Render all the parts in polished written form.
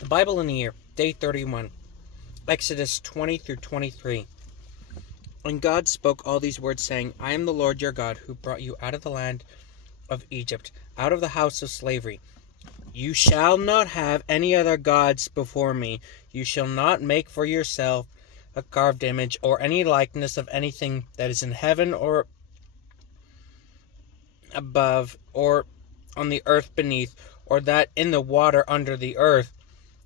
The Bible in a year, day 31, Exodus 20 through 23. And God spoke all these words, saying, I am the Lord your God, who brought you out of the land of Egypt, out of the house of slavery. You shall not have any other gods before me. You shall not make for yourself a carved image, or any likeness of anything that is in heaven, or above, or on the earth beneath, or that in the water under the earth.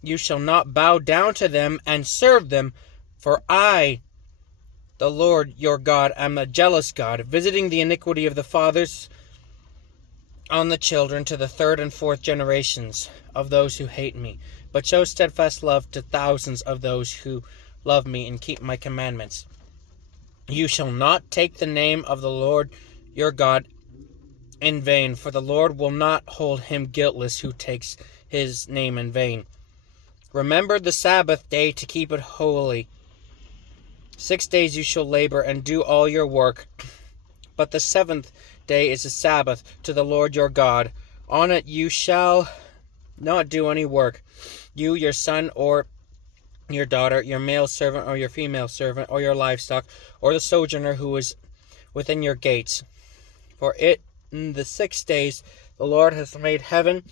You shall not bow down to them and serve them, for I, the Lord your God, am a jealous God, visiting the iniquity of the fathers on the children to the third and fourth generations of those who hate me, but show steadfast love to thousands of those who love me and keep my commandments. You shall not take the name of the Lord your God in vain, for the Lord will not hold him guiltless who takes his name in vain. Remember the Sabbath day to keep it holy. 6 days you shall labor and do all your work, but the seventh day is a Sabbath to the Lord your God. On it you shall not do any work, you, your son, or your daughter, your male servant, or your female servant, or your livestock, or the sojourner who is within your gates. For in the 6 days the Lord has made heaven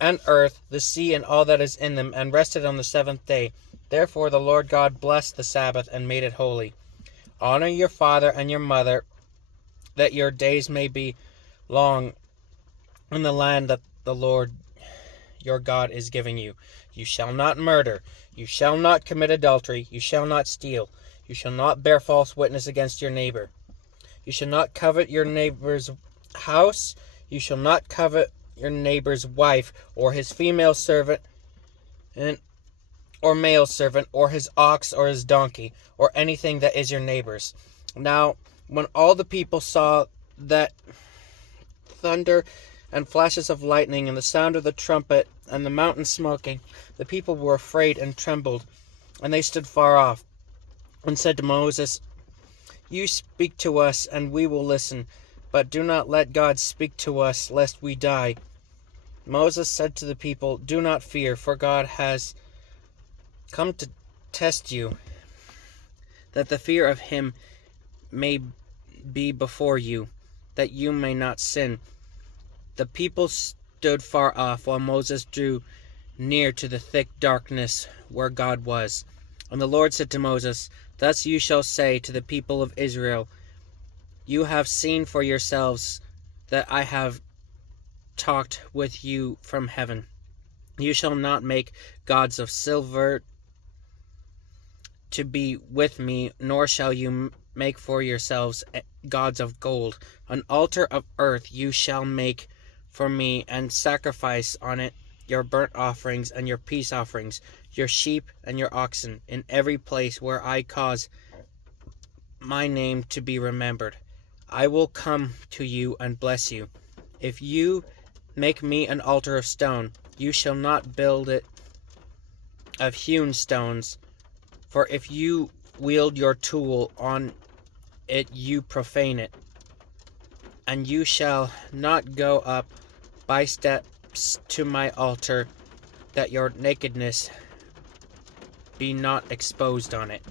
and earth, the sea, and all that is in them, and rested on the seventh day. Therefore the Lord God blessed the Sabbath and made it holy. Honor your father and your mother, that your days may be long in the land that the Lord your God is giving you. You shall not murder. You shall not commit adultery. You shall not steal. You shall not bear false witness against your neighbor. You shall not covet your neighbor's house. You shall not covet your neighbor's wife, or his female servant, or male servant, or his ox, or his donkey, or anything that is your neighbor's. Now, when all the people saw that thunder and flashes of lightning and the sound of the trumpet and the mountain smoking, the people were afraid and trembled, and they stood far off, and said to Moses, You speak to us, and we will listen, but do not let God speak to us, lest we die. Moses said to the people, Do not fear, for God has come to test you, that the fear of him may be before you, that you may not sin. The people stood far off, while Moses drew near to the thick darkness where God was. And the Lord said to Moses, Thus you shall say to the people of Israel, You have seen for yourselves that I have talked with you from heaven. You shall not make gods of silver to be with me, nor shall you make for yourselves gods of gold. An altar of earth you shall make for me, and sacrifice on it your burnt offerings and your peace offerings, your sheep and your oxen, in every place where I cause my name to be remembered. I will come to you and bless you. If you make me an altar of stone, you shall not build it of hewn stones, for if you wield your tool on it, you profane it. And you shall not go up by steps to my altar, that your nakedness be not exposed on it.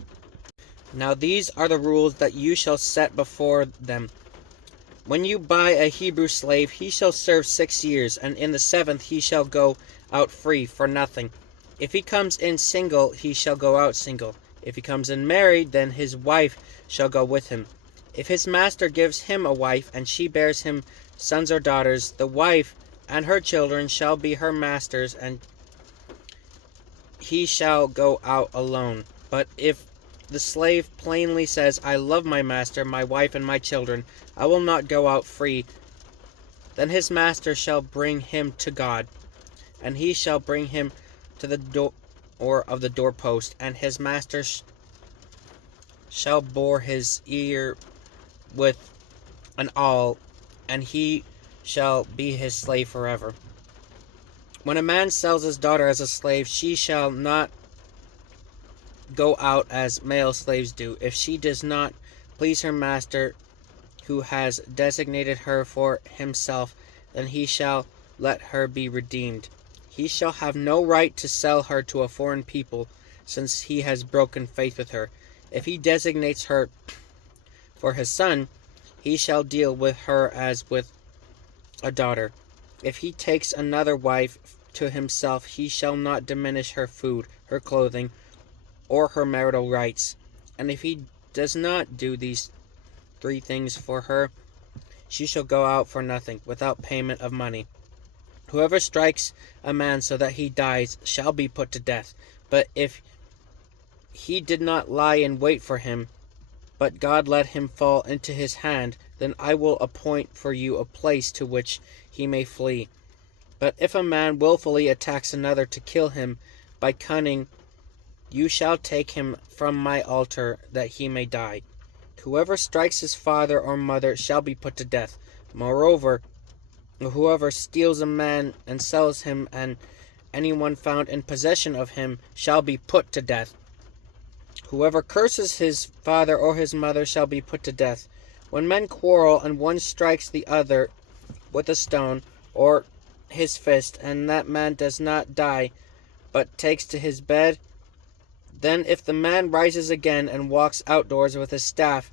Now these are the rules that you shall set before them. When you buy a Hebrew slave, he shall serve 6 years, and in the 7th he shall go out free for nothing. If he comes in single, he shall go out single. If he comes in married, then his wife shall go with him. If his master gives him a wife, and she bears him sons or daughters, the wife and her children shall be her master's, and he shall go out alone. But if the slave plainly says, I love my master, my wife, and my children, I will not go out free, then his master shall bring him to God, and he shall bring him to the door of the doorpost, and his master shall bore his ear with an awl, and he shall be his slave forever. When a man sells his daughter as a slave, she shall not go out as male slaves do. If she does not please her master, who has designated her for himself, then he shall let her be redeemed. he shall have no right to sell her to a foreign people, since he has broken faith with her. If he designates her for his son, he shall deal with her as with a daughter. If he takes another wife to himself, he shall not diminish her food, her clothing, or her marital rights. And if he does not do these 3 things for her, she shall go out for nothing, without payment of money. Whoever strikes a man so that he dies shall be put to death. But if he did not lie in wait for him, but God let him fall into his hand, then I will appoint for you a place to which he may flee. But if a man wilfully attacks another to kill him by cunning, you shall take him from my altar, that he may die. Whoever strikes his father or mother shall be put to death. Moreover, whoever steals a man and sells him, and anyone found in possession of him, shall be put to death. Whoever curses his father or his mother shall be put to death. When men quarrel, and one strikes the other with a stone or his fist, and that man does not die, but takes to his bed, then if the man rises again and walks outdoors with his staff,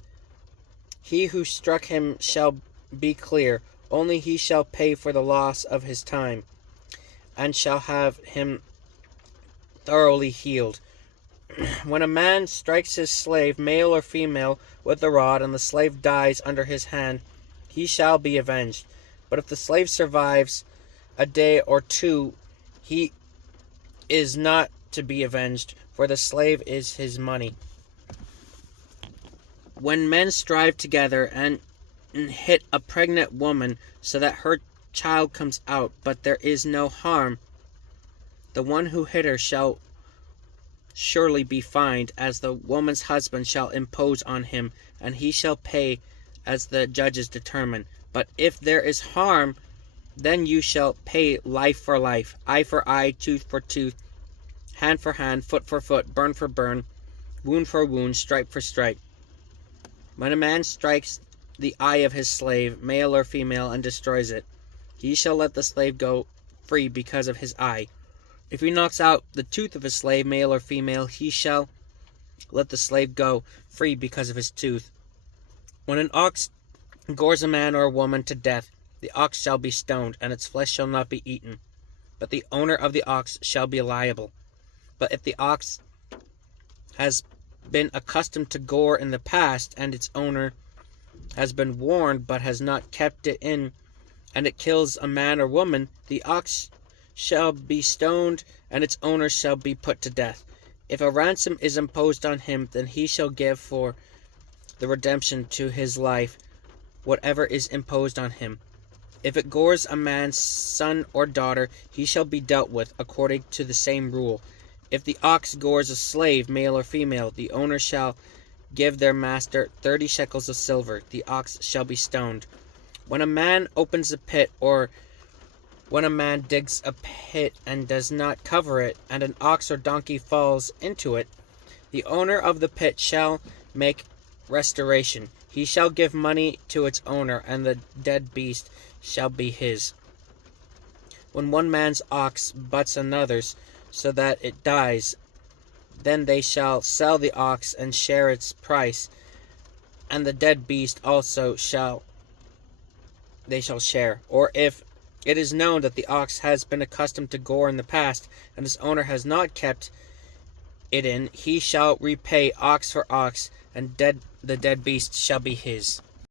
he who struck him shall be clear, only he shall pay for the loss of his time, and shall have him thoroughly healed. When a man strikes his slave, male or female, with a rod, and the slave dies under his hand, he shall be avenged. But if the slave survives a day or 2, he is not to be avenged, for the slave is his money. When men strive together and hit a pregnant woman so that her child comes out, but there is no harm, the one who hit her shall surely be fined, as the woman's husband shall impose on him, and he shall pay as the judges determine. But if there is harm, then you shall pay life for life, eye for eye, tooth for tooth, hand for hand, foot for foot, burn for burn, wound for wound, stripe for stripe. When a man strikes the eye of his slave, male or female, and destroys it, he shall let the slave go free because of his eye. If he knocks out the tooth of his slave, male or female, he shall let the slave go free because of his tooth. When an ox gores a man or a woman to death, the ox shall be stoned, and its flesh shall not be eaten, but the owner of the ox shall be liable. But if the ox has been accustomed to gore in the past, and its owner has been warned but has not kept it in, and it kills a man or woman, the ox shall be stoned, and its owner shall be put to death. If a ransom is imposed on him, then he shall give for the redemption to his life whatever is imposed on him. If it gores a man's son or daughter, he shall be dealt with according to the same rule. If the ox gores a slave, male or female, the owner shall give their master 30 shekels of silver. The ox shall be stoned. When a man opens a pit, or when a man digs a pit and does not cover it, and an ox or donkey falls into it, the owner of the pit shall make restoration. He shall give money to its owner, and the dead beast shall be his. When one man's ox butts another's, so that it dies, then they shall sell the ox and share its price, and the dead beast also they shall share. Or if it is known that the ox has been accustomed to gore in the past, and his owner has not kept it in, he shall repay ox for ox, and the dead beast shall be his.